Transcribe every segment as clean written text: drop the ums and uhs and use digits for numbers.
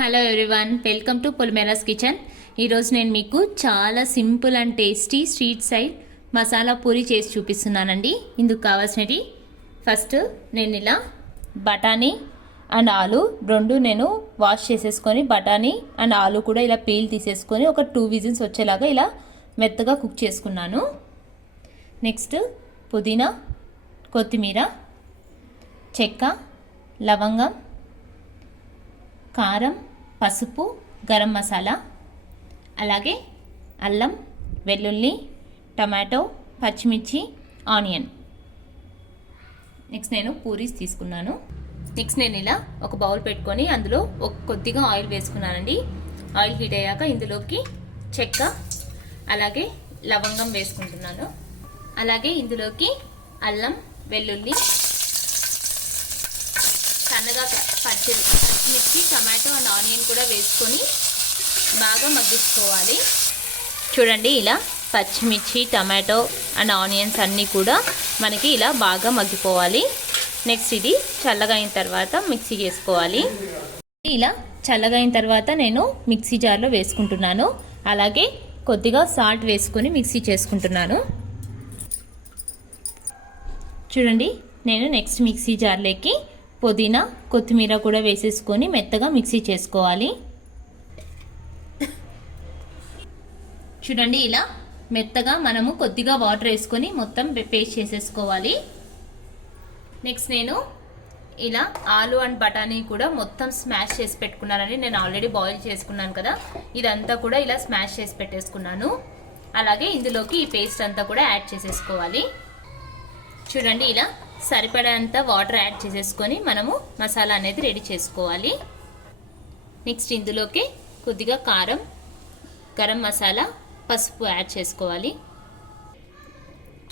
Hello everyone, welcome to Polimera's kitchen. ఈరోజు నేను మీకు చాలా simple and tasty street side masala puri చేసి చూపిస్తున్నానండి. ఇందుకు కావాల్సినవి ఫస్ట్ నేను ఇలా బఠానీ అండ్ ఆలు రెండు నేను వాష్ చేసేసుకొని బఠానీ అండ్ ఆలు కూడా ఇలా పీల్ తీసేసుకొని ఒక 2 విజిల్స్ వచ్చేలాగా ఇలా మెత్తగా కుక్ చేసుకున్నాను. నెక్స్ట్ పుదీనా, కొత్తిమీర, చెక్క, లవంగం, కారం, పసుపు, గరం మసాలా, అలాగే అల్లం, వెల్లుల్లి, టమాటో, పచ్చిమిర్చి, ఆనియన్. నెక్స్ట్ నేను పూరీస్ తీసుకున్నాను. నెక్స్ట్ నేను ఇలా ఒక బౌల్ పెట్టుకొని అందులో కొద్దిగా ఆయిల్ వేసుకున్నానండి. ఆయిల్ హీట్ అయ్యాక ఇందులోకి చెక్క అలాగే లవంగం వేసుకుంటున్నాను. అలాగే ఇందులోకి అల్లం, వెల్లుల్లి, సన్నగా పచ్చిమిర్చి, టమాటో అండ్ ఆనియన్ కూడా వేసుకొని బాగా మగ్గించుకోవాలి. చూడండి, ఇలా పచ్చిమిర్చి, టమాటో అండ్ ఆనియన్స్ అన్నీ కూడా మనకి ఇలా బాగా మగ్గిపోవాలి. నెక్స్ట్ ఇది చల్లగా అయిన తర్వాత మిక్సీ చేసుకోవాలి. ఇలా చల్లగా అయిన తర్వాత నేను మిక్సీ జార్లో వేసుకుంటున్నాను. అలాగే కొద్దిగా సాల్ట్ వేసుకొని మిక్సీ చేసుకుంటున్నాను. చూడండి, నేను నెక్స్ట్ మిక్సీ జార్లోకి పుదీనా, కొత్తిమీర కూడా వేసేసుకొని మెత్తగా మిక్సీ చేసుకోవాలి. చూడండి, ఇలా మెత్తగా మనము కొద్దిగా వాటర్ వేసుకొని మొత్తం పేస్ట్ చేసేసుకోవాలి. నెక్స్ట్ నేను ఇలా ఆలు అండ్ బఠానీ కూడా మొత్తం స్మాష్ చేసి పెట్టుకున్నానండి. నేను ఆల్రెడీ బాయిల్ చేసుకున్నాను కదా, ఇదంతా కూడా ఇలా స్మాష్ చేసి పెట్టేసుకున్నాను. అలాగే ఇందులోకి ఈ పేస్ట్ అంతా కూడా యాడ్ చేసేసుకోవాలి. చూడండి, ఇలా సరిపడేంత వాటర్ యాడ్ చేసేసుకొని మనము మసాలా అనేది రెడీ చేసుకోవాలి. నెక్స్ట్ ఇందులోకి కొద్దిగా కారం, గరం మసాలా, పసుపు యాడ్ చేసుకోవాలి.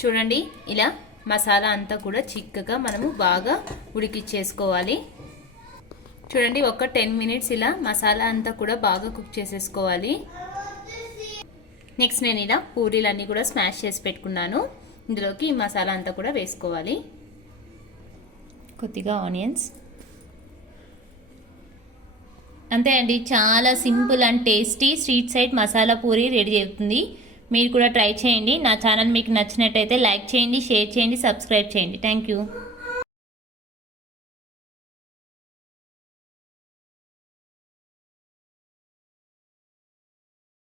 చూడండి, ఇలా మసాలా అంతా కూడా చిక్కగా మనము బాగా ఉడికిచ్చేసుకోవాలి. చూడండి, ఒక 10 మినిట్స్ ఇలా మసాలా అంతా కూడా బాగా కుక్ చేసేసుకోవాలి. నెక్స్ట్ నేను ఇలా పూరీలన్నీ కూడా స్మాష్ చేసి పెట్టుకున్నాను. ఇందులోకి ఈ మసాలా అంతా కూడా వేసుకోవాలి. కొద్దిగా ఆనియన్స్. అంతే అండి, చాలా simple and tasty street side masala puri ready అవుతుంది. మీరు కూడా ట్రై చేయండి. నా ఛానల్ మీకు నచ్చినట్టయితే లైక్ చేయండి, షేర్ చేయండి, సబ్స్క్రైబ్ చేయండి. Thank you.